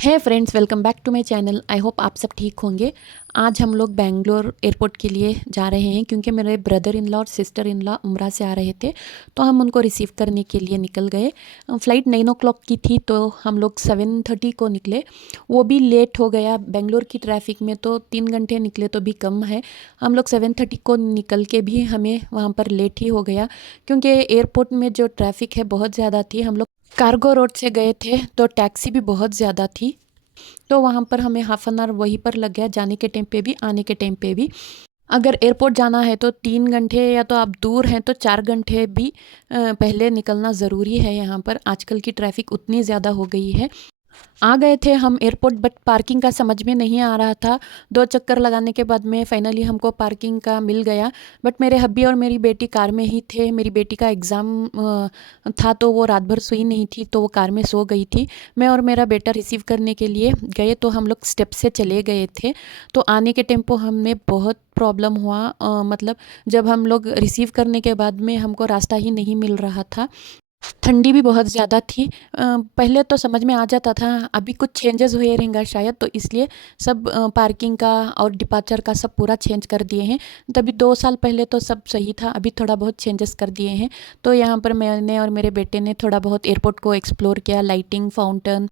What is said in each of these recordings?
है friends, welcome back to my channel. I hope आप सब ठीक होंगे। आज हम लोग बेंगलोर एयरपोर्ट के लिए जा रहे हैं क्योंकि मेरे ब्रदर इन लॉ और सिस्टर इन लॉ उम्रा से आ रहे थे, तो हम उनको रिसीव करने के लिए निकल गए। फ़्लाइट 9 o'clock की थी, तो हम लोग 7:30 को निकले। वो भी लेट हो गया। बेंगलोर की ट्रैफिक में तो 3 घंटे निकले तो भी कम है। हम लोग 7:30 को निकल के भी हमें वहाँ पर लेट ही हो गया क्योंकि एयरपोर्ट में जो ट्रैफिक है बहुत ज़्यादा थी। हम लोग कार्गो रोड से गए थे तो टैक्सी भी बहुत ज़्यादा थी, तो वहाँ पर हमें हाफ एन आवर वहीं पर लग गया, जाने के टाइम पे भी आने के टाइम पे भी। अगर एयरपोर्ट जाना है तो 3 घंटे, या तो आप दूर हैं तो 4 घंटे भी पहले निकलना ज़रूरी है। यहाँ पर आजकल की ट्रैफिक उतनी ज़्यादा हो गई है। आ गए थे हम एयरपोर्ट, बट पार्किंग का समझ में नहीं आ रहा था। 2 चक्कर लगाने के बाद में फाइनली हमको पार्किंग का मिल गया। बट मेरे हब्बी और मेरी बेटी कार में ही थे। मेरी बेटी का एग्ज़ाम था तो वो रात भर सोई नहीं थी, तो वो कार में सो गई थी। मैं और मेरा बेटा रिसीव करने के लिए गए तो हम लोग स्टेप से चले गए थे। तो आने के टेम्पो हमें बहुत प्रॉब्लम हुआ। मतलब जब हम लोग रिसीव करने के बाद में हमको रास्ता ही नहीं मिल रहा था। ठंडी भी बहुत ज़्यादा थी। पहले तो समझ में आ जाता था, अभी कुछ चेंजेस हुए रहेंगे शायद, तो इसलिए सब पार्किंग का और डिपार्चर का सब पूरा चेंज कर दिए हैं। तभी 2 साल पहले तो सब सही था, अभी थोड़ा बहुत चेंजेस कर दिए हैं। तो यहाँ पर मैंने और मेरे बेटे ने थोड़ा बहुत एयरपोर्ट को एक्सप्लोर किया। लाइटिंग, फाउंटेन,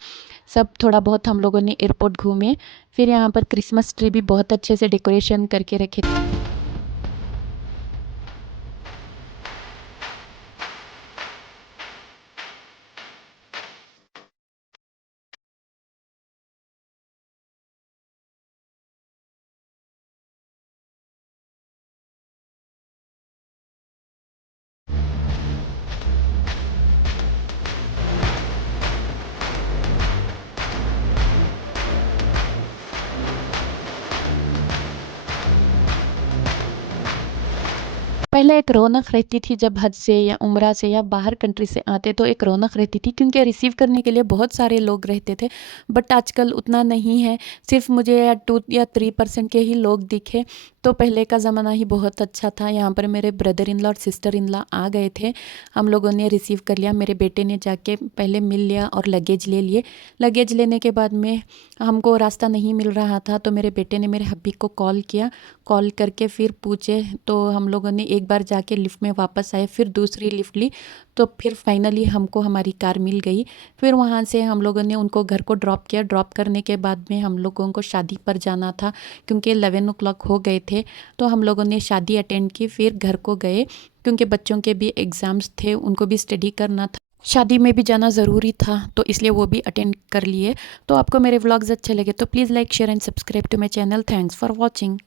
सब थोड़ा बहुत हम लोगों ने एयरपोर्ट घूमे। फिर यहाँ पर क्रिसमस ट्री भी बहुत अच्छे से डेकोरेशन करके रखे थे। पहले एक रौनक रहती थी, जब हज से या उम्रा से या बाहर कंट्री से आते तो एक रौनक रहती थी क्योंकि रिसीव करने के लिए बहुत सारे लोग रहते थे। बट आजकल उतना नहीं है, सिर्फ मुझे या 2 या 3% के ही लोग दिखे। तो पहले का ज़माना ही बहुत अच्छा था। यहाँ पर मेरे ब्रदर इन लॉ और सिस्टर इन लॉ आ गए थे, हम लोगों ने रिसीव कर लिया। मेरे बेटे ने जाके पहले मिल लिया और लगेज ले लिए। लगेज लेने के बाद में हमको रास्ता नहीं मिल रहा था, तो मेरे बेटे ने मेरे हब्बी को कॉल किया। कॉल करके फिर पूछे तो हम लोगों ने एक बार जाके लिफ्ट में वापस आए, फिर दूसरी लिफ्ट ली, तो फिर फाइनली हमको हमारी कार मिल गई। फिर वहाँ से हम लोगों ने उनको घर को ड्रॉप किया। ड्रॉप करने के बाद में हम लोगों को शादी पर जाना था क्योंकि 11 o'clock हो गए थे, तो हम लोगों ने शादी अटेंड की, फिर घर को गए क्योंकि बच्चों के भी एग्ज़ाम्स थे, उनको भी स्टडी करना था। शादी में भी जाना ज़रूरी था, तो इसलिए वो भी अटेंड कर लिए। तो आपको मेरे व्लॉग्स अच्छे लगे तो please like, share and subscribe to my channel. Thanks for watching.